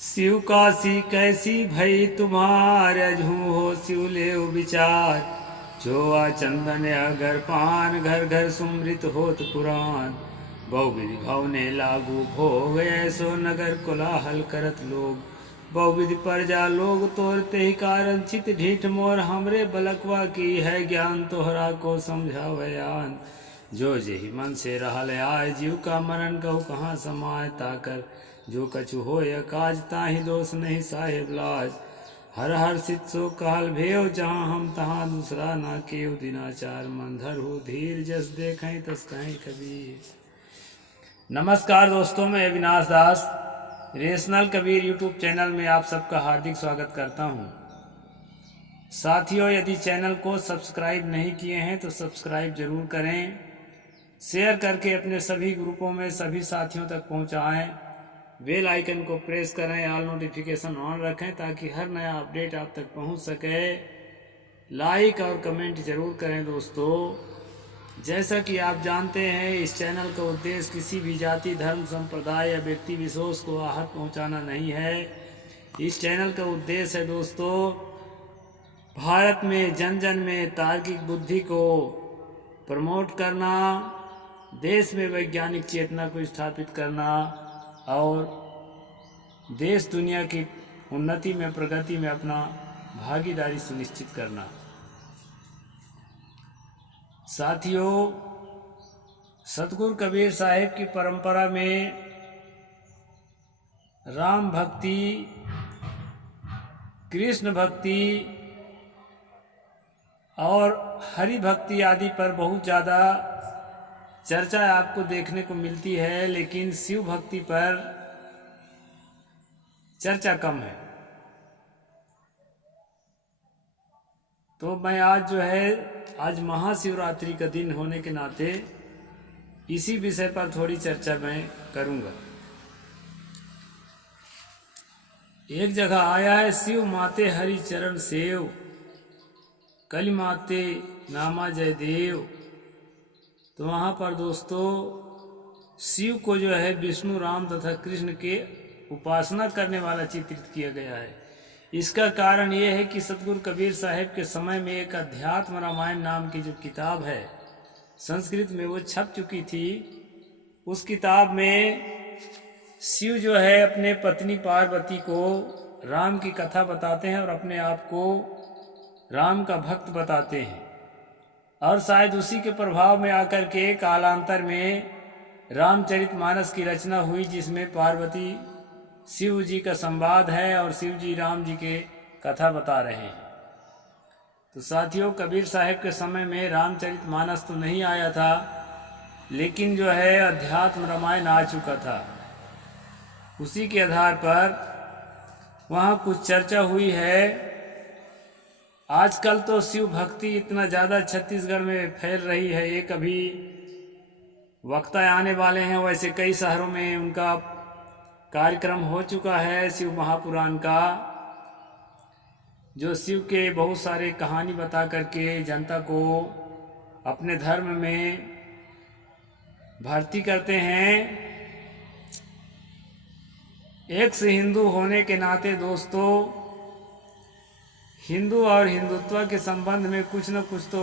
शिव काशी कैसी भई तुम्हारे अजहू हो शिव ले विचार। जोआ चंदन अगर पान घर घर सुमृत होत पुराण। बहुविधि भवने लागू भोग ऐसो नगर कोलाहल करत लोग। बहुविधि प्रजा लोग तोरते ही कारण चित ढीठ मोर हमरे बलकवा की है ज्ञान तोहरा को समझावयान। जो जेहि मन से रहल आय जीव का मनन कहु कहाँ समाय ताकर। जो कछु हो काज ताहि दोष नहीं साहेब लाज। हर हर सित सो कहल भेव जहाँ हम तहाँ दूसरा ना केव दिनाचार मन धर हो धीर जस देखें तस कहें कबीर। नमस्कार दोस्तों, मैं अविनाश दास रेशनल कबीर यूट्यूब चैनल में आप सबका हार्दिक स्वागत करता हूं। साथियों, यदि चैनल को सब्सक्राइब नहीं किए हैं तो सब्सक्राइब जरूर करें, शेयर करके अपने सभी ग्रुपों में सभी साथियों तक पहुंचाएं। बेल आइकन को प्रेस करें, ऑल नोटिफिकेशन ऑन रखें ताकि हर नया अपडेट आप तक पहुंच सके। लाइक और कमेंट जरूर करें दोस्तों। जैसा कि आप जानते हैं, इस चैनल का उद्देश्य किसी भी जाति धर्म संप्रदाय या व्यक्ति विशेष को आहत पहुंचाना नहीं है। इस चैनल का उद्देश्य है दोस्तों भारत में जन जन में तार्किक बुद्धि को प्रमोट करना, देश में वैज्ञानिक चेतना को स्थापित करना और देश दुनिया की उन्नति में प्रगति में अपना भागीदारी सुनिश्चित करना। साथियों, सतगुरु कबीर साहिब की परंपरा में राम भक्ति, कृष्ण भक्ति और हरि भक्ति आदि पर बहुत ज़्यादा चर्चा आपको देखने को मिलती है, लेकिन शिव भक्ति पर चर्चा कम है। तो मैं आज महाशिवरात्रि का दिन होने के नाते इसी विषय पर थोड़ी चर्चा मैं करूंगा। एक जगह आया है, शिव माते हरि चरण सेव, कली माते नामा जय देव। तो वहाँ पर दोस्तों शिव को विष्णु राम तथा कृष्ण के उपासना करने वाला चित्रित किया गया है। इसका कारण ये है कि सतगुरु कबीर साहिब के समय में एक अध्यात्म रामायण नाम की जो किताब है, संस्कृत में वो छप चुकी थी। उस किताब में शिव अपने पत्नी पार्वती को राम की कथा बताते हैं और अपने आप को राम का भक्त बताते हैं। और शायद उसी के प्रभाव में आकर के कालांतर में रामचरितमानस की रचना हुई, जिसमें पार्वती शिव जी का संवाद है और शिव जी राम जी के कथा बता रहे हैं। तो साथियों, कबीर साहिब के समय में रामचरितमानस तो नहीं आया था, लेकिन अध्यात्म रामायण आ चुका था। उसी के आधार पर वहाँ कुछ चर्चा हुई है। आजकल तो शिव भक्ति इतना ज़्यादा छत्तीसगढ़ में फैल रही है, एक अभी वक्ता आने वाले हैं, वैसे कई शहरों में उनका कार्यक्रम हो चुका है शिव महापुराण का, जो शिव के बहुत सारे कहानी बता करके जनता को अपने धर्म में भर्ती करते हैं। एक से हिंदू होने के नाते दोस्तों, हिंदू और हिंदुत्व के संबंध में कुछ न कुछ तो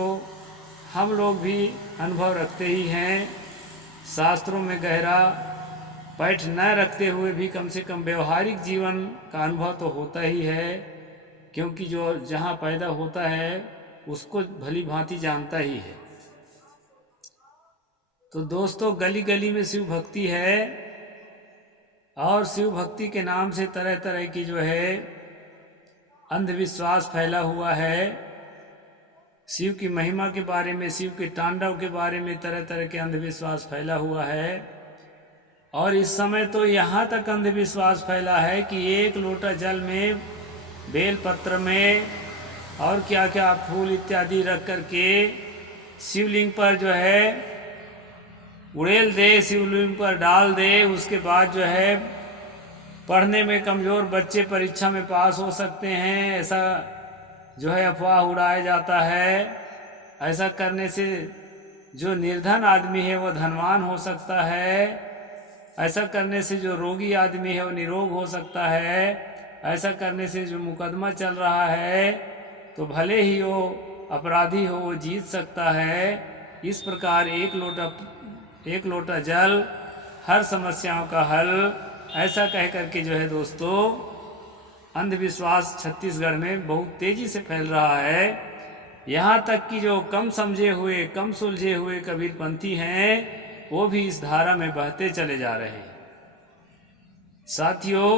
हम लोग भी अनुभव रखते ही हैं। शास्त्रों में गहरा पैठ न रखते हुए भी कम से कम व्यवहारिक जीवन का अनुभव तो होता ही है, क्योंकि जो जहाँ पैदा होता है उसको भली भांति जानता ही है। तो दोस्तों, गली गली में शिव भक्ति है और शिव भक्ति के नाम से तरह तरह की अंधविश्वास फैला हुआ है। शिव की महिमा के बारे में, शिव के तांडव के बारे में तरह तरह के अंधविश्वास फैला हुआ है। और इस समय तो यहाँ तक अंधविश्वास फैला है कि एक लोटा जल में बेल पत्र में और क्या क्या फूल इत्यादि रख करके शिवलिंग पर उड़ेल दे, शिवलिंग पर डाल दे। उसके बाद पढ़ने में कमज़ोर बच्चे परीक्षा में पास हो सकते हैं, ऐसा अफवाह उड़ाया जाता है। ऐसा करने से जो निर्धन आदमी है वो धनवान हो सकता है। ऐसा करने से जो रोगी आदमी है वो निरोग हो सकता है, ऐसा करने से जो मुकदमा चल रहा है तो भले ही वो अपराधी हो वो जीत सकता है। इस प्रकार एक लोटा जल हर समस्याओं का हल, ऐसा कह करके जो है दोस्तों अंधविश्वास छत्तीसगढ़ में बहुत तेजी से फैल रहा है। यहाँ तक कि जो कम समझे हुए कम सुलझे हुए कबीरपंथी हैं वो भी इस धारा में बहते चले जा रहे हैं। साथियों,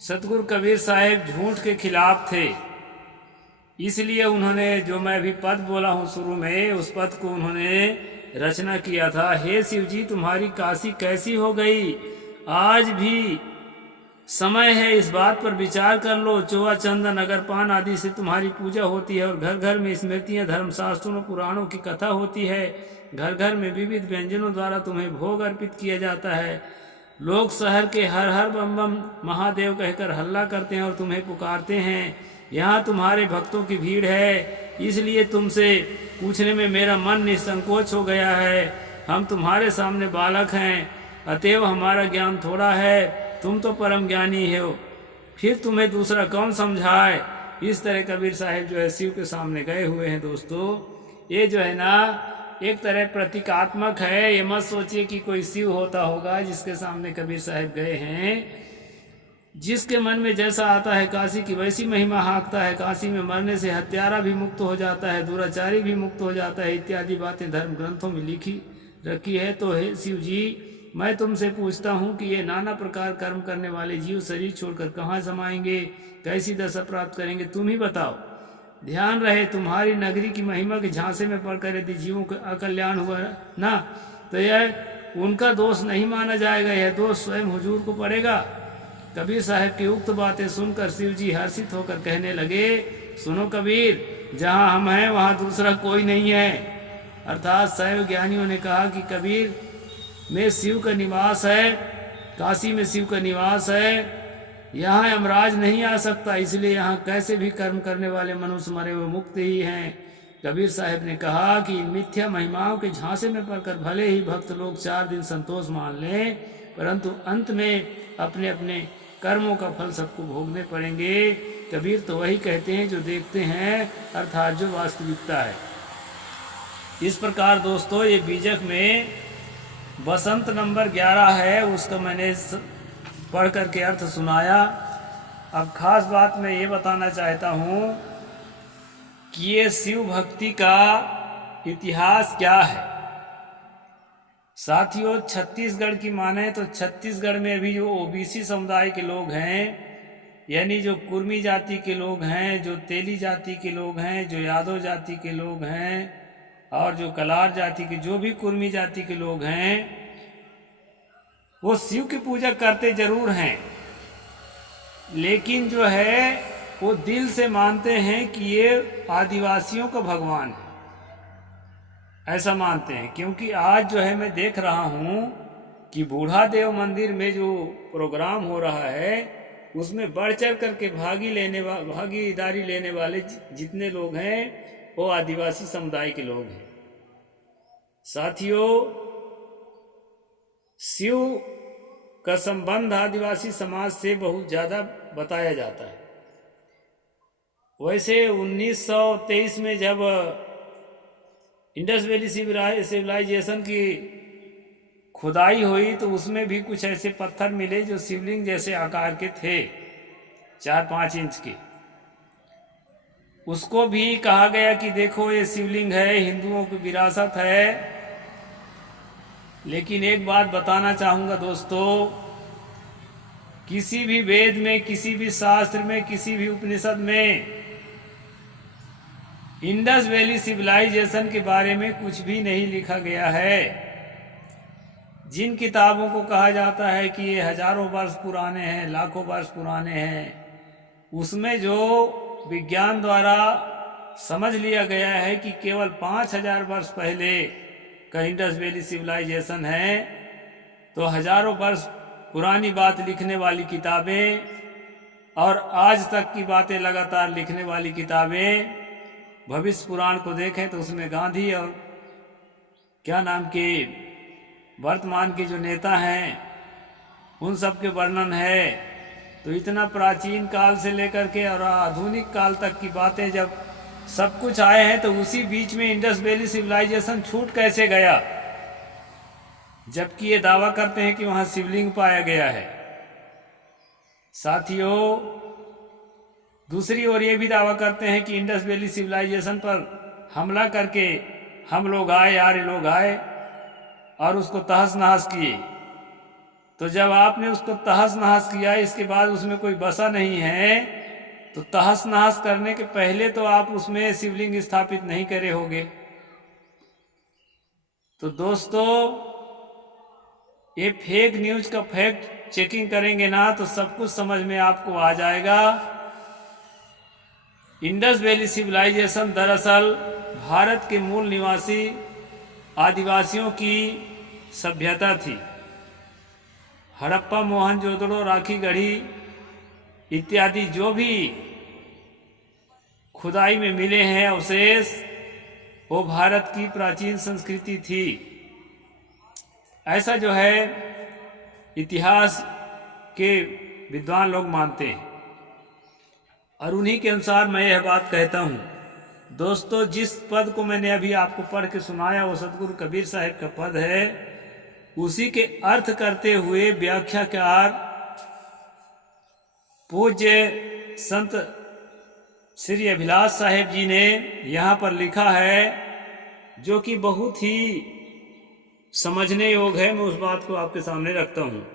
सतगुरु कबीर साहब झूठ के खिलाफ थे, इसलिए उन्होंने जो मैं अभी पद बोला हूँ शुरू में, उस पद को उन्होंने रचना किया था। हे शिव जी, तुम्हारी काशी कैसी हो गई? आज भी समय है, इस बात पर विचार कर लो। चोआ चंदन अगरपान आदि से तुम्हारी पूजा होती है और घर घर में स्मृतियां धर्मशास्त्रों और पुराणों की कथा होती है। घर घर में विविध व्यंजनों द्वारा तुम्हें भोग अर्पित किया जाता है। लोग शहर के हर हर बम बम महादेव कहकर हल्ला करते हैं और तुम्हें पुकारते हैं। यहाँ तुम्हारे भक्तों की भीड़ है, इसलिए तुमसे पूछने में मेरा मन निसंकोच हो गया है। हम तुम्हारे सामने बालक हैं, अतएव हमारा ज्ञान थोड़ा है, तुम तो परम ज्ञानी हो, फिर तुम्हें दूसरा कौन समझाए। इस तरह कबीर साहब जो है शिव के सामने गए हुए हैं। दोस्तों, ये जो है ना एक तरह प्रतीकात्मक है। ये मत सोचिए कि कोई शिव होता होगा जिसके सामने कबीर साहब गए हैं। जिसके मन में जैसा आता है काशी की वैसी महिमा हाँकता है। काशी में मरने से हत्यारा भी मुक्त हो जाता है, दुराचारी भी मुक्त हो जाता है, इत्यादि बातें धर्म ग्रंथों में लिखी रखी है। तो हे शिव जी, मैं तुमसे पूछता हूँ कि ये नाना प्रकार कर्म करने वाले जीव शरीर छोड़कर कहाँ समाएंगे, कैसी दशा प्राप्त करेंगे, तुम ही बताओ। ध्यान रहे, तुम्हारी नगरी की महिमा के झांसे में पड़कर यदि जीवों का अकल्याण हुआ ना, तो यह उनका दोष नहीं माना जाएगा, यह दोष स्वयं हुजूर को पड़ेगा। कबीर साहब की उक्त बातें सुनकर शिव जी हर्षित होकर कहने लगे, सुनो कबीर, जहाँ हम हैं वहाँ दूसरा कोई नहीं है। अर्थात शैव ज्ञानियों ने कहा कि कबीर में शिव का निवास है, काशी में शिव का निवास है, यहाँ यमराज नहीं आ सकता, इसलिए यहाँ कैसे भी कर्म करने वाले मनुष्य मरे हुए मुक्त ही हैं। कबीर साहब ने कहा कि मिथ्या महिमाओं के झांसे में पड़कर भले ही भक्त लोग 4 दिन संतोष मान लें, परंतु अंत में अपने अपने कर्मों का फल सबको भोगने पड़ेंगे। कबीर तो वही कहते हैं जो देखते हैं, अर्थात जो वास्तविकता है। इस प्रकार दोस्तों ये बीजक में बसंत नंबर 11 है, उसका मैंने पढ़ करके अर्थ सुनाया। अब खास बात मैं ये बताना चाहता हूँ कि ये शिव भक्ति का इतिहास क्या है। साथियों, छत्तीसगढ़ की माने तो छत्तीसगढ़ में भी जो ओबीसी समुदाय के लोग हैं, यानी जो कुर्मी जाति के लोग हैं, जो तेली जाति के लोग हैं, जो यादव जाति के लोग हैं और जो कलार जाति के, जो भी कुर्मी जाति के लोग हैं, वो शिव की पूजा करते जरूर हैं, लेकिन जो है वो दिल से मानते हैं कि ये आदिवासियों का भगवान है, ऐसा मानते हैं। क्योंकि आज जो है मैं देख रहा हूँ कि बूढ़ा देव मंदिर में जो प्रोग्राम हो रहा है उसमें बढ़ चढ़ करके भागीदारी लेने वाले जितने लोग हैं वो आदिवासी समुदाय के लोग हैं। साथियों, शिव का संबंध आदिवासी समाज से बहुत ज़्यादा बताया जाता है। वैसे 1923 में जब इंडस वैली सिविलाइजेशन की खुदाई हुई तो उसमें भी कुछ ऐसे पत्थर मिले जो शिवलिंग जैसे आकार के थे, 4-5 इंच के। उसको भी कहा गया कि देखो ये शिवलिंग है, हिंदुओं की विरासत है। लेकिन एक बात बताना चाहूँगा दोस्तों, किसी भी वेद में, किसी भी शास्त्र में, किसी भी उपनिषद में इंडस वैली सिविलाइजेशन के बारे में कुछ भी नहीं लिखा गया है। जिन किताबों को कहा जाता है कि ये हजारों वर्ष पुराने हैं, लाखों वर्ष पुराने हैं, उसमें जो विज्ञान द्वारा समझ लिया गया है कि केवल 5000 वर्ष पहले का इंडस वैली सिविलाइजेशन है। तो हजारों वर्ष पुरानी बात लिखने वाली किताबें और आज तक की बातें लगातार लिखने वाली किताबें, भविष्य पुराण को देखें तो उसमें गांधी और क्या नाम के वर्तमान के जो नेता हैं उन सब के वर्णन है। तो इतना प्राचीन काल से लेकर के और आधुनिक काल तक की बातें जब सब कुछ आए हैं, तो उसी बीच में इंडस वैली सिविलाइजेशन छूट कैसे गया, जबकि ये दावा करते हैं कि वहां शिवलिंग पाया गया है। साथियों, दूसरी ओर ये भी दावा करते हैं कि इंडस वैली सिविलाइजेशन पर हमला करके हम लोग आए, आर्य लोग आए और उसको तहस नहस किए। तो जब आपने उसको तहस नहस किया, इसके बाद उसमें कोई बसा नहीं है, तो तहस नहस करने के पहले तो आप उसमें शिवलिंग स्थापित नहीं करे होंगे। तो दोस्तों, ये फेक न्यूज का फैक्ट चेकिंग करेंगे ना तो सब कुछ समझ में आपको आ जाएगा। इंडस वैली सिविलाइजेशन दरअसल भारत के मूल निवासी आदिवासियों की सभ्यता थी। हड़प्पा, मोहनजोदड़ो, राखीगढ़ी इत्यादि जो भी खुदाई में मिले हैं अवशेष, वो भारत की प्राचीन संस्कृति थी। ऐसा जो है इतिहास के विद्वान लोग मानते हैं और उन्हीं के अनुसार मैं यह बात कहता हूँ। दोस्तों, जिस पद को मैंने अभी आपको पढ़ के सुनाया वो सतगुरु कबीर साहब का पद है। उसी के अर्थ करते हुए व्याख्याकार पूज्य संत श्री अभिलाष साहेब जी ने यहाँ पर लिखा है, जो कि बहुत ही समझने योग्य है। मैं उस बात को आपके सामने रखता हूँ।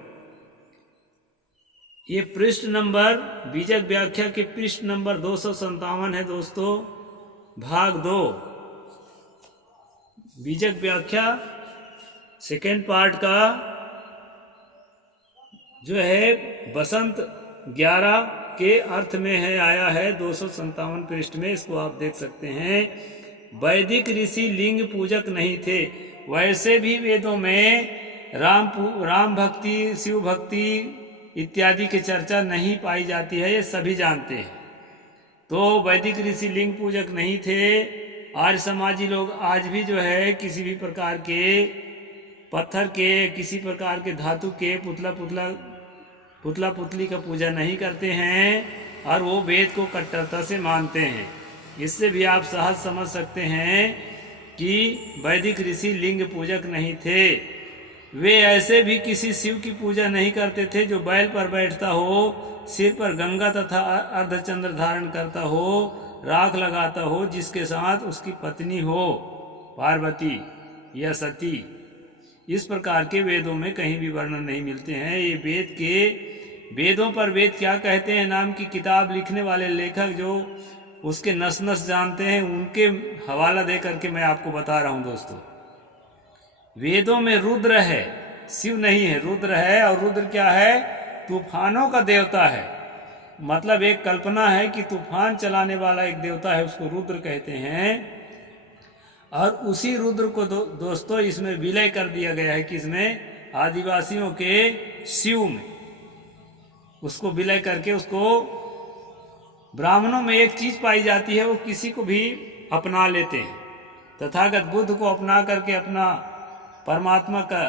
ये पृष्ठ नंबर, बीजक व्याख्या के पृष्ठ नंबर 257 है दोस्तों, भाग 2, बीजक व्याख्या सेकेंड पार्ट का जो है बसंत 11 के अर्थ में है, आया है 257 पृष्ठ में। इसको आप देख सकते हैं। वैदिक ऋषि लिंग पूजक नहीं थे। वैसे भी वेदों में राम भक्ति, शिव भक्ति इत्यादि की चर्चा नहीं पाई जाती है, ये सभी जानते हैं। तो वैदिक ऋषि लिंग पूजक नहीं थे। आर्य समाजी लोग आज भी जो है किसी भी प्रकार के पत्थर के, किसी प्रकार के धातु के पुतला पुतली का पूजा नहीं करते हैं और वो वेद को कट्टरता से मानते हैं। इससे भी आप सहज समझ सकते हैं कि वैदिक ऋषि लिंग पूजक नहीं थे। वे ऐसे भी किसी शिव की पूजा नहीं करते थे जो बैल पर बैठता हो, सिर पर गंगा तथा अर्धचंद्र धारण करता हो, राख लगाता हो, जिसके साथ उसकी पत्नी हो पार्वती या सती। इस प्रकार के वेदों में कहीं भी वर्णन नहीं मिलते हैं। ये वेदों पर वेद क्या कहते हैं नाम की किताब लिखने वाले लेखक जो उसके नस नस जानते हैं, उनके हवाला दे करके मैं आपको बता रहा हूं दोस्तों। वेदों में रुद्र है, शिव नहीं है, रुद्र है। और रुद्र क्या है? तूफानों का देवता है। मतलब एक कल्पना है कि तूफान चलाने वाला एक देवता है, उसको रुद्र कहते हैं। और उसी रुद्र को दोस्तों इसमें विलय कर दिया गया है, किसमें? आदिवासियों के शिव में। उसको विलय करके उसको, ब्राह्मणों में एक चीज पाई जाती है, वो किसी को भी अपना लेते हैं। तथागत बुद्ध को अपना करके अपना परमात्मा का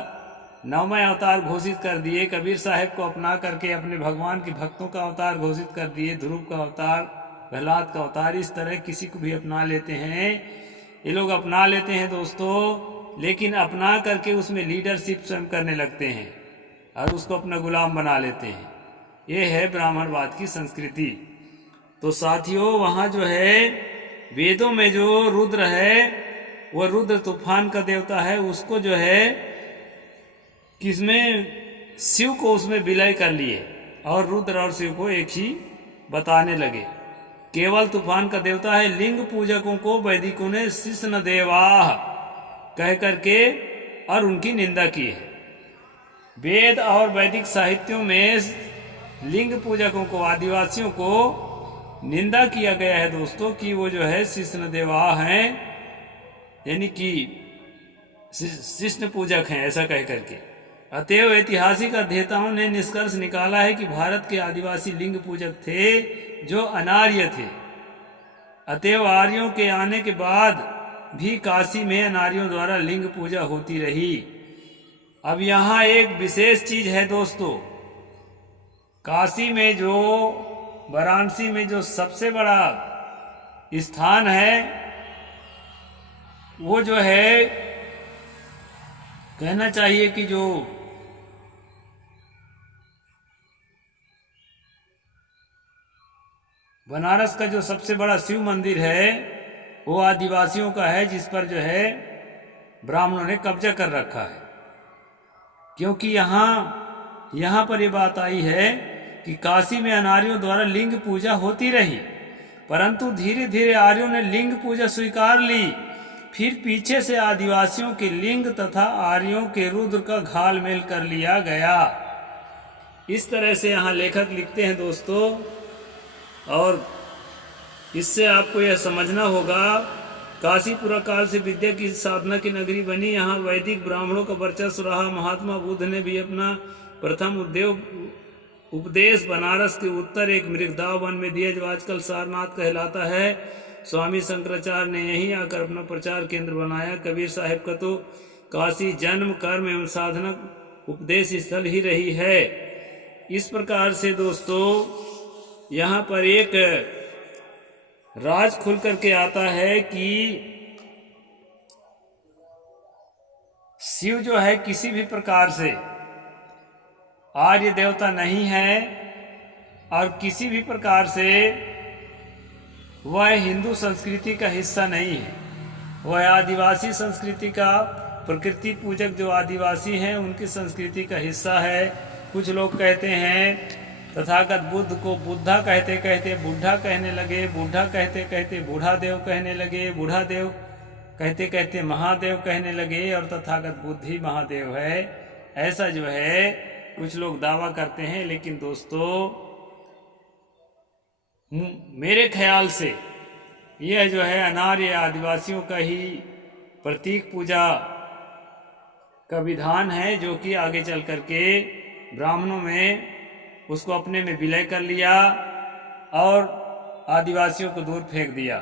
9वां अवतार घोषित कर दिए। कबीर साहब को अपना करके अपने भगवान के भक्तों का अवतार घोषित कर दिए। ध्रुव का अवतार, प्रहलाद का अवतार, इस तरह किसी को भी अपना लेते हैं। ये लोग अपना लेते हैं दोस्तों, लेकिन अपना करके उसमें लीडरशिप स्वयं करने लगते हैं और उसको अपना गुलाम बना लेते हैं। ये है ब्राह्मणवाद की संस्कृति। तो साथियों, वहाँ जो है वेदों में जो रुद्र है, वो रुद्र तूफान का देवता है। उसको जो है किसमें? शिव को उसमें विलय कर लिए और रुद्र और शिव को एक ही बताने लगे। केवल तूफान का देवता है। लिंग पूजकों को वैदिकों ने शिष्ण देवाह कह करके और उनकी निंदा की है। वेद और वैदिक साहित्यों में लिंग पूजकों को, आदिवासियों को निंदा किया गया है दोस्तों कि वो जो है शिष्ण देवाह हैं, यानी कि शिष्ण पूजक हैं, ऐसा कह करके। अतएव ऐतिहासिक अध्येताओं ने निष्कर्ष निकाला है कि भारत के आदिवासी लिंग पूजक थे जो अनार्य थे। अतएव आर्यों के आने के बाद भी काशी में अनार्यों द्वारा लिंग पूजा होती रही। अब यहाँ एक विशेष चीज है दोस्तों, काशी में जो, वाराणसी में जो सबसे बड़ा स्थान है वो जो है, कहना चाहिए कि जो बनारस का जो सबसे बड़ा शिव मंदिर है वो आदिवासियों का है, जिस पर जो है ब्राह्मणों ने कब्जा कर रखा है। क्योंकि यहाँ पर ये बात आई है कि काशी में अनार्यों द्वारा लिंग पूजा होती रही, परंतु धीरे धीरे आर्यों ने लिंग पूजा स्वीकार ली। फिर पीछे से आदिवासियों के लिंग तथा आर्यों के रुद्र का घाल मेल कर लिया गया। इस तरह से यहाँ लेखक लिखते हैं दोस्तों, और इससे आपको यह समझना होगा, काशी पुरा काल से विद्या की साधना की नगरी बनी। यहाँ वैदिक ब्राह्मणों का वर्चस्व रहा। महात्मा बुद्ध ने भी अपना प्रथम उपदेश बनारस के उत्तर एक मृगदाव वन में दिया, जो आजकल सारनाथ कहलाता है। स्वामी शंकराचार्य ने यहीं आकर अपना प्रचार केंद्र बनाया। कबीर साहिब का तो काशी जन्म, कर्म एवं साधना उपदेश स्थल ही रही है। इस प्रकार से दोस्तों यहाँ पर एक राज खुल करके आता है कि शिव जो है किसी भी प्रकार से आर्य देवता नहीं है, और किसी भी प्रकार से वह हिंदू संस्कृति का हिस्सा नहीं है। वह आदिवासी संस्कृति का, प्रकृति पूजक जो आदिवासी हैं उनकी संस्कृति का हिस्सा है। कुछ लोग कहते हैं तथागत बुद्ध को बुद्धा कहते कहते बुढ़ा कहने लगे, बुढ़ा कहते कहते बूढ़ा देव कहने लगे, बूढ़ा देव कहते कहते महादेव कहने लगे, और तथागत बुद्ध ही महादेव है, ऐसा जो है कुछ लोग दावा करते हैं। लेकिन दोस्तों मेरे ख्याल से यह जो है अनार्य आदिवासियों का ही प्रतीक पूजा का विधान है, जो कि आगे चल करके ब्राह्मणों में उसको अपने में विलय कर लिया और आदिवासियों को दूर फेंक दिया।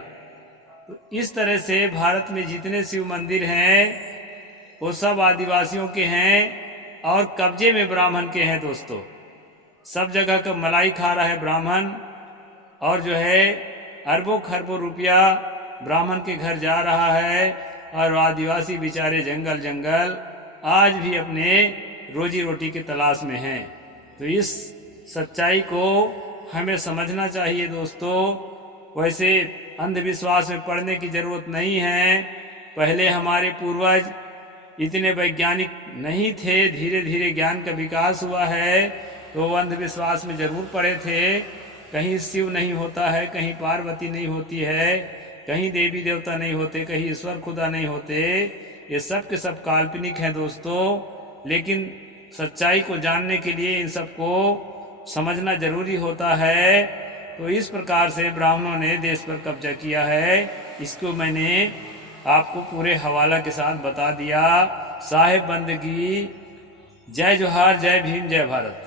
तो इस तरह से भारत में जितने शिव मंदिर हैं वो सब आदिवासियों के हैं और कब्जे में ब्राह्मण के हैं दोस्तों। सब जगह का मलाई खा रहा है ब्राह्मण, और जो है अरबों खरबों रुपया ब्राह्मण के घर जा रहा है, और आदिवासी बेचारे जंगल जंगल आज भी अपने रोजी रोटी की तलाश में हैं। तो इस सच्चाई को हमें समझना चाहिए दोस्तों। वैसे अंधविश्वास में पड़ने की जरूरत नहीं है। पहले हमारे पूर्वज इतने वैज्ञानिक नहीं थे, धीरे धीरे ज्ञान का विकास हुआ है, तो वो अंधविश्वास में जरूर पड़े थे। कहीं शिव नहीं होता है, कहीं पार्वती नहीं होती है, कहीं देवी देवता नहीं होते, कहीं ईश्वर खुदा नहीं होते। ये सब के सब काल्पनिक हैं दोस्तों। लेकिन सच्चाई को जानने के लिए इन सबको समझना जरूरी होता है। तो इस प्रकार से ब्राह्मणों ने देश पर कब्जा किया है। इसको मैंने आपको पूरे हवाला के साथ बता दिया। साहिब बंदगी। जय जोहार, जय भीम, जय भारत।